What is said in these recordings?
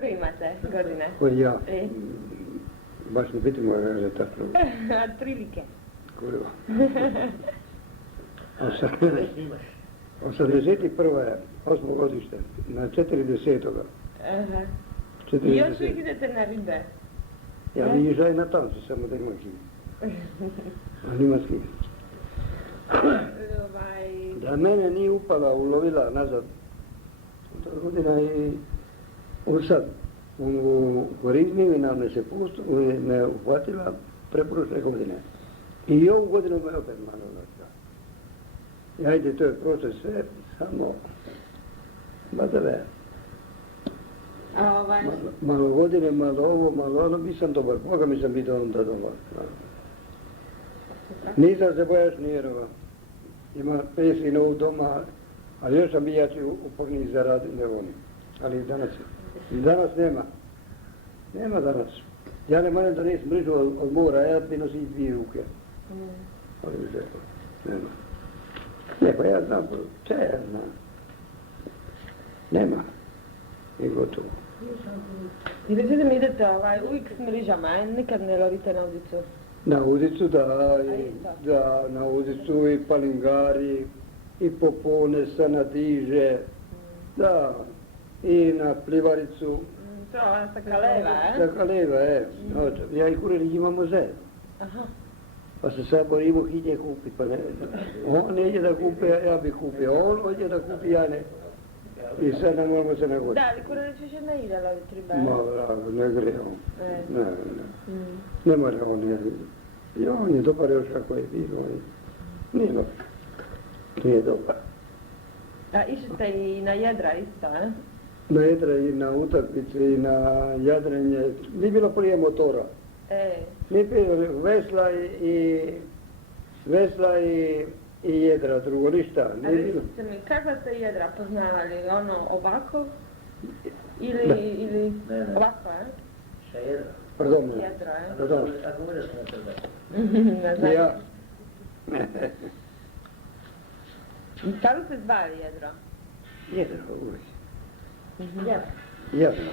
Koliko imate godine? Koji ja? Baš ne pitamo je tako. Otprilike. Kurva. 81. je 8. godište, na 40. Aha. I još uvijek idete na ribe? Ja vyjíždžaj na tancu, samo da ima živ. A nima skih. Da mene nije upala, ulovila nazad. To godina i sad u Korizmi me se me uhvatila preprošle godine. I ovu godinu me opet malo našla. I ajde, to je proces sve, samo badave. Malo godine, malo ovo, malo ono, nisam dobar. Boga mi sam vidio onda dobar. Nisam se bojaš njerova. Ima 5 sinova doma, ali još sam jači uporniji za rad nego oni. Ali i danas nema. Nema danas. Ja ne moram da nisam bližu od mora, ja bi nosim 2 ruke. Ali mi se, nema. Neko, ja znam, če ja znam. Nema. I gotovo. I recite mi idete uvijek s mrižama, nikad ne lovite na udicu? Na udicu da, na udicu i palingari, i popone, sanadiže, da, i na plivaricu. To ona sa kaleva, Sa kaleva, ja i kuriri imamo zajedno. Pa se sad borimo ide kupiti, pa ne. On neće da kupi, ja bi kupio, on hoće da kupi, ja ne. I sad ne moramo se nagoditi. Da, ali Kuranić više ne ide loviti ribe? Ne gre on. Ne. Ne mora on, i on je dobar još kako je bilo. Nije dobar. Nije dobar. A išli ste i na jedra isto, a? Na jedra i na utakmice i na jadrenje. Nije bilo prije motora. Nije bilo vesla i jedra, drugo ništa. A recite mi, kakva ste jedra poznavali? Ono ovako? Ili ovako, a? Šta jedra? Pardon. Jedra, a? Pardon. Ako budeš na tebe. Ne znam. Ja. Kako ste zvali jedro? Jedra, uvijek. Jedro. Jedra.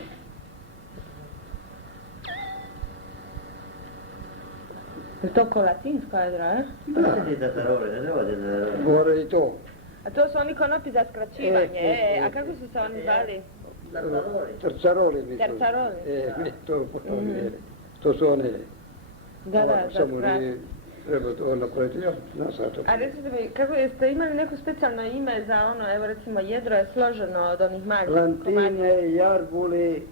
Je to ko latinsko jedro, a? Da. Ne treba da... More i to. A to su oni konopi za skraćivanje, a kako su se oni zvali? Tercaroli mi to. Tercaroli? To su one. Da, za skraćivanje. Treba to napraviti, ja nasato. A recite mi, kako jeste imali neko specijalno ime za ono, evo recimo jedro je složeno od onih malih komadića? Lantine, jarbuli.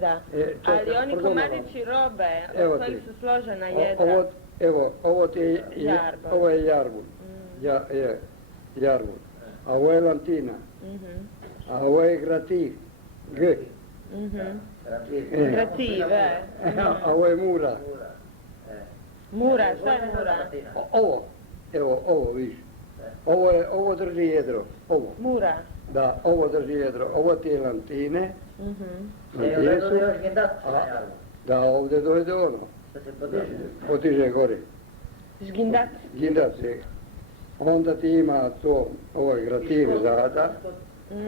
Da. Ali oni komadići robe, od kojih su složena jedra. Ovo je jarbul. Jarbul. A ovo je lantina. A ovo je grativ. Grativ, A ovo je mura. Mura, šta je mura? Ovo, viš. Ovo drži jedro. Ovo. Mura? Da, ovo drži jedro. Ovo ti je lantine. Ovdje dođe još gindat na jarbu. Da, ovdje dojde ono. Što se podiže? Potiže gore. Žgindat? Gindat je. Onda ti ima to, ovaj grativ zada.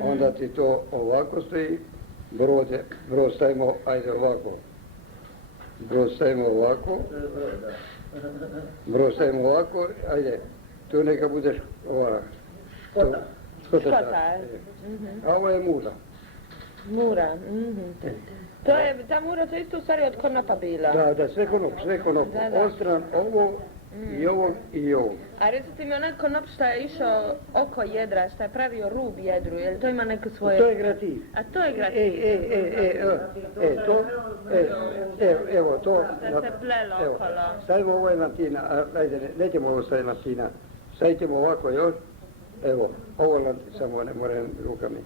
Onda ti to ovako stoji. Brod stavimo, ajde ovako. Brod stavimo ovako, ajde, tu neka budeš ovako. Skota, a ovo je mura. Mura, ta mura to isto u stvari od konopa bila. Da, sve konop. Ostran, ovo i ovo. A recite mi, onaj konop što je išao oko jedra, što je pravio rub jedru, je li to ima neko svoje... To je grativ. A to je grativ? Evo, to... Da se plelo okolo. Stavimo ovo je lantina, ajde, nećemo ovo staviti lantina. Stavit ćemo ovako još, evo, ovo je lantina, samo ne moram rukami.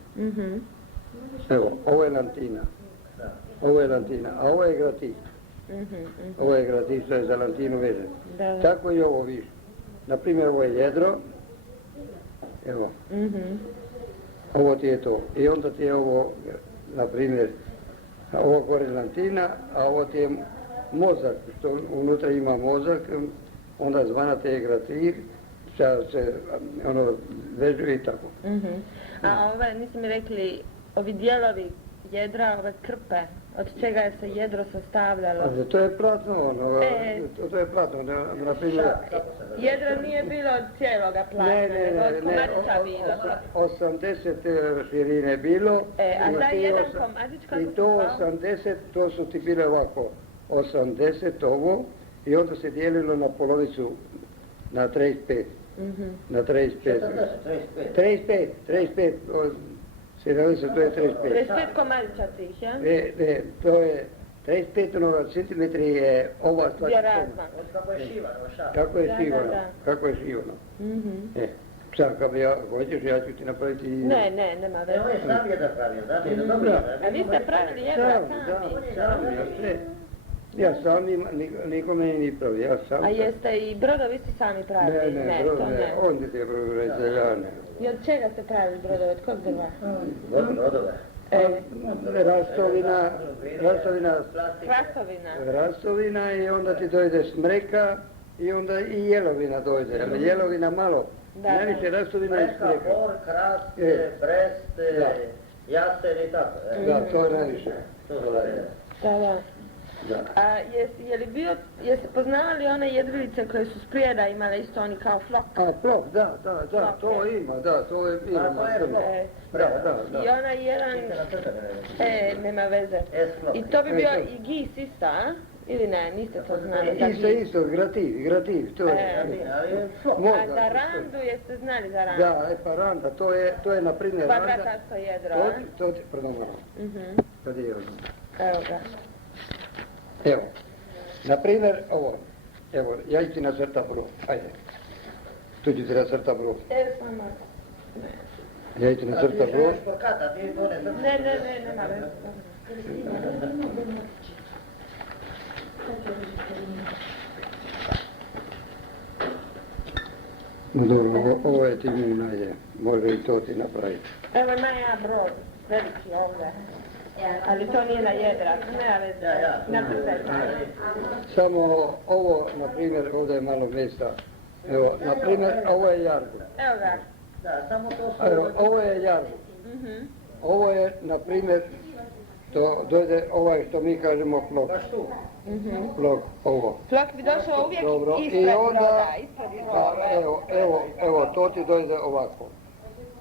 Evo, ovo je lantina, a ovo je grativ. Ovo je grativ što je za lantinu vezan. Tako i ovo viš. Naprimjer, ovo je jedro. Evo. Ovo ti je to. I onda ti je ovo, naprimjer, ovo gore lantina, a ovo ti je mozak. Što unutra ima mozak, onda zvana te je grativ, što se vežu i tako. A niste mi rekli, ovi dijelovi jedra, ove krpe, od čega je se jedro sastavljalo. Ali to je platno ono, E. to je platno, na primjer... Jedro nije bilo od cijeloga platna, nego od komadića bilo. 80 širine bilo. A i taj ti jedan osam- komadić kako I se to zvao? 80, to su ti bile ovako, 80 ovo, i onda se dijelilo na polovicu, na 35. Na 35. 35, 70, to je 35. 35 komadića tih, ja? Ne, to je 35 onoga centimetri je ova stvar. Vjerojatno. Kako je šivano, šap. Kako je Da, šivano, da. kako je šivano. Mhm. Sad kad ja hoćeš, ja ću ti napraviti... Ne, nema Ne, on veze. je sam jedra pravio, znate, da dobro jedra. A vi ste pravili jedra sami? ja sve. Ja sam, nikome nije pravio, ja sam. A jeste i brodovi ste sami pravili? Ne, to ne. on ti je pravio zeljane. I od čega ste pravili brodove? Od kog drva? Vodove. Rastovina i onda ti dojde smreka i onda i jelovina dojde, ali jelovina malo. Najviše rastovina i smreka. Bor, krast, brest, jasen i tako. Da, to je najviše. To su varijante. Da. Da. A jeste poznavali one jedrilice koje su sprijeda imale isto oni kao flok? A, plok, da, to ima, to je bilo A, to je plok. Da. I onaj jedan, nema veze. I to bi bio i gis isto, a? Ili ne, niste to znali za gis? Isto, grativ, to je. A za randu jeste znali za randu? Da, pa randa, to je na primjer randa. Kvadratasto jedro, a? Pardon, kad je ono. Evo ga. Evo, na primjer ovo, evo, ja ću ti nacrta brod, ajde. Tu ću ti nacrta brod. Sama. Ja ću ti nacrta brod. Ne, nema veze. Dobro, ovo je ti muna je, može i to ti napraviti. Evo ima ja brod, veliki ovdje. Ali to nije na jedra, nema veze. Na crtaj. Samo ovo, na primjer, ovdje je malo mjesta. Evo, na primjer, ovo je jargo. Evo ga. Da, samo to su... Evo, ovo je jargo. Ovo je, na primjer, to dojde ovaj što mi kažemo flok. Baš tu. Flok, ovo. Flok bi došao uvijek Dobro, ispred i onda, broda, ispred broda. evo, to ti dojde ovako.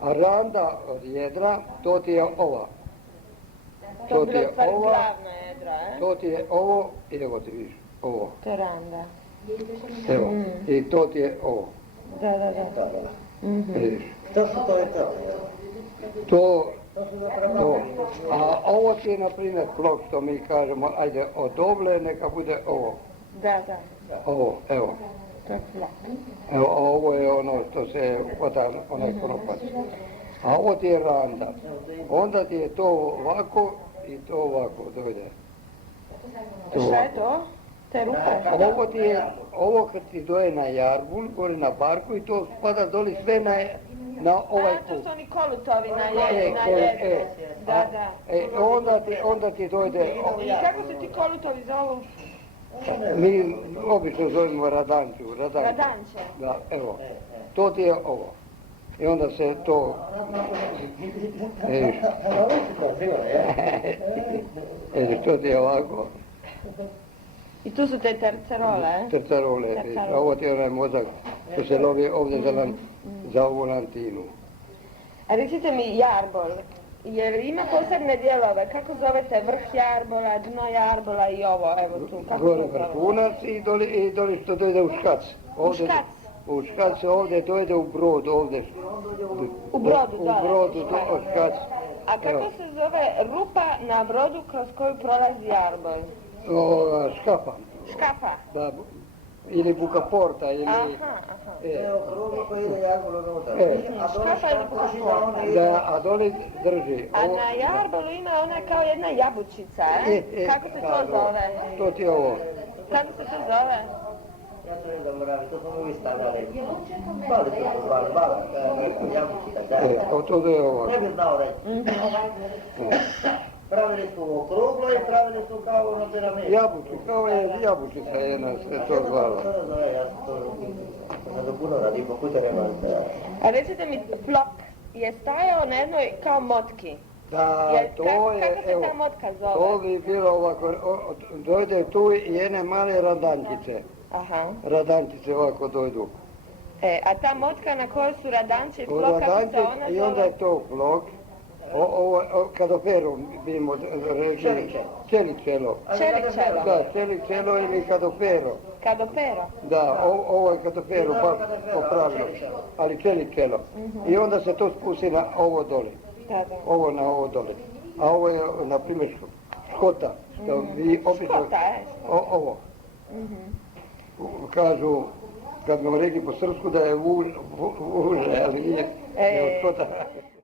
A randa od jedra, to ti je ova. To bi bilo stvari glavna jedra, To ti je ovo, i evo ti vidiš, ovo. To je randa. Evo, i to ti je ovo. Da. Vidiš. To su to je to. To, a ovo ti je, na primjer, flok, što mi kažemo, ajde, od ovle neka bude ovo. Da. Ovo, evo. To je flok. Evo, ovo je ono što se hvata, onaj kropac. A ovo ti je randa. Onda ti je to ovako i to ovako dojde. Šta je to? Te rupe? Ovo ti je, ovo kad ti doje na jarbul, gore na barku i to spada doli sve na ovaj To put. su oni kolutovi na jedru. Da. Onda ti dojde, I kako se ti kolutovi zovu? mi obično zovemo radanču. Radanče. Da, evo, to ti je ovo. I onda se to... to ti je ovako. I tu su te tercerole, Tercarole, ovo ti je onaj mozak što se lovi ovdje za ovu lantinu. A recite mi jarbol, jer ima posebne dijelove, kako zovete vrh jarbola, dno jarbola i ovo, evo tu, kako Gore to zove? vrhunac i doli što dojde u škac. Ovdje, škac? U škac se ovdje dojde u brod, ovdje. U brodu dole? U brodu, škac. A kako se zove rupa na brodu kroz koju prolazi jarbol? Škafa. Škafa? Ili bukaporta, ili... Aha. Škafa ili bukaporta? Da, a doli drži. A na jarbolu ima ona kao jedna jabučica, Kako se to zove? To ti je ovo. Kako se to zove? Ja to ne zaboravim, to smo uvijek stavljali. Bali to su zvali, jabučica, da. To je ovo. Ne bi znao reći. Pravili su okruglo i pravili su kao na piramidu. Kao je jabučica jedna, sve to zvalo. To se zove, ja sam to puno radi, po puta nema. A recite mi, flok je stajao na jednoj kao motki. Da, to Kako je, se evo, ta motka to zove? bi bilo ovako, dojde tu i jedne male radančice. Aha. Radančice ovako dojdu. A ta motka na kojoj su radanče i Od flok, kako se radančice ona i onda zove? je to flok. Kadofero bimo rekli. Čeliče. Čeličelo. Čeličelo. Da, čeličelo ili kadofero. Kadofero. Da, ovo je kadofero, baš popravilo. Ali čeličelo. I onda se to spusti na ovo dole. Da, da. Ovo na ovo dole. A ovo je, na primjer, škota. Što vi obično... Škota, Ovo. Kažu, kad bi rekli po srpsku da je uže, ali nije. Škota.